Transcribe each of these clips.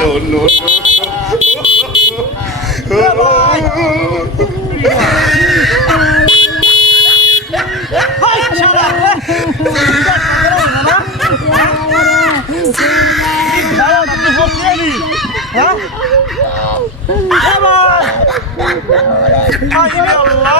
no, no, no. Allah!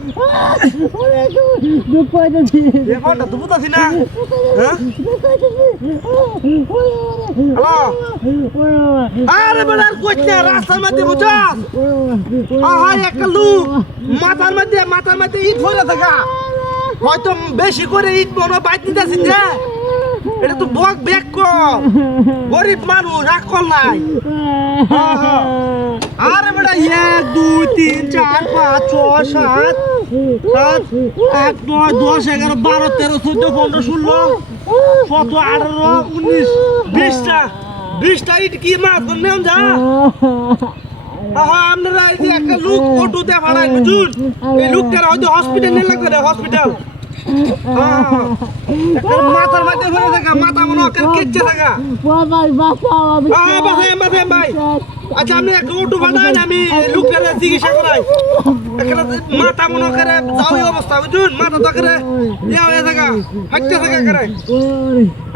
হ্যাঁ? রাস্তার মধ্যে মাথার মধ্যে, মাথার থাকা। হয়তো বেশি করে ইট মনে যে এটা তো বক ব্যাক কর গরিব মানুষ কর নাই। আরে বেটা, এক, দুই, তিন, চার, পাঁচ, ছয়, সাত সাত নয় দশ, এগারো, বারো, তেরো, চোদ্দ, পনেরো, ষোলো, সতেরো, আঠারো, উনিশ বিশটা বিশটা, ইট কি মাছ নেন যা আপনারা এই যে একটা লোক বুঝুন? এই লোকটার হয়তো হসপিটাল নিয়ে লাগবে হসপিটাল মাথার মধ্যে ভরে থাকা, মাথা মনে হয় কেচ্ছে থাকা। আহ বাসায় বাসায় ভাই। আচ্ছা আপনি একটা অটো ভাড়ান আমি লোকটার চিকিৎসা করাই। এখানে মাথা মনে করে এই অবস্থা বুঝুন মাথা তো করে ইয়া হয়ে থাকা, হাঁটতে থাকা করে।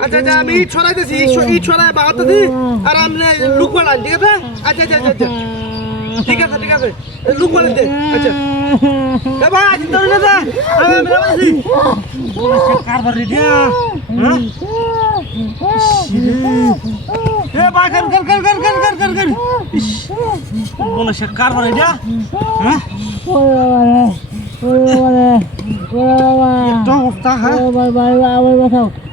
আচ্ছা আচ্ছা আমি ছড়াইতেছি, ইট ছড়াই বাগাতেছি আর আপনি লুক বানান ঠিক আছে? আচ্ছা আচ্ছা আচ্ছা আচ্ছা। ঠিক আছে ঠিক আছে। লুক বানাইতে আচ্ছা। এ ভাই আজ তোর না যা আমি আমি রাখছি কারবার রেডি হ্যাঁ? এ ভাই কর কর কর কর কর কর কর কর বলে সে কারবার রেডি হ্যাঁ হ্যাঁ?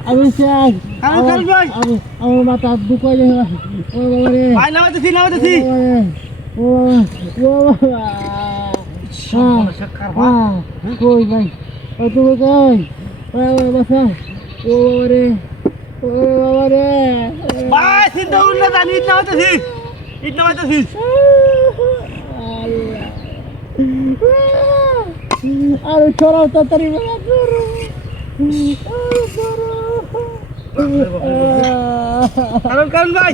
আমি ভাই আমি আমার মাথা দেখে বাবা রে ভাই নামাইতেছি নামাইতেছি। কই ভাই ও তুমি কই বাসা ও রে ও বাবা রে ভাই সিদ্ধ উল্লে জানি ইটনা হইতেছি ইটনা হইতেছি আর তাড়াতাড়ি কারণ ভাই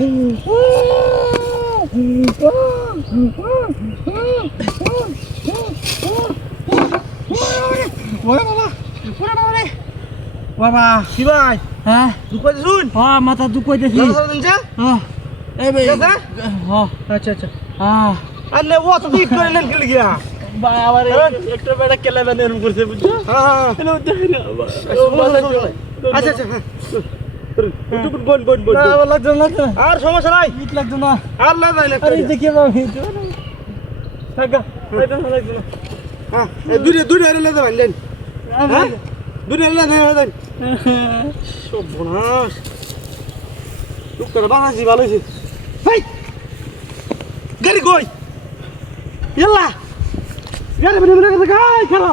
হ্যাঁ দুপাই মাথা হ্যাঁ আচ্ছা আচ্ছা হ্যাঁ তো ঠিক বেটা কেলে বানে করছে বুঝছ বোন বোন বোন লাগছে না আর সমস্যা নাই ইট লাগছে না আর না যাই না আরে দেখি আমি থাকা এটা লাগছে না হ্যাঁ দূরে দূরে আরে গাড়ি কই يلا يلا খেলা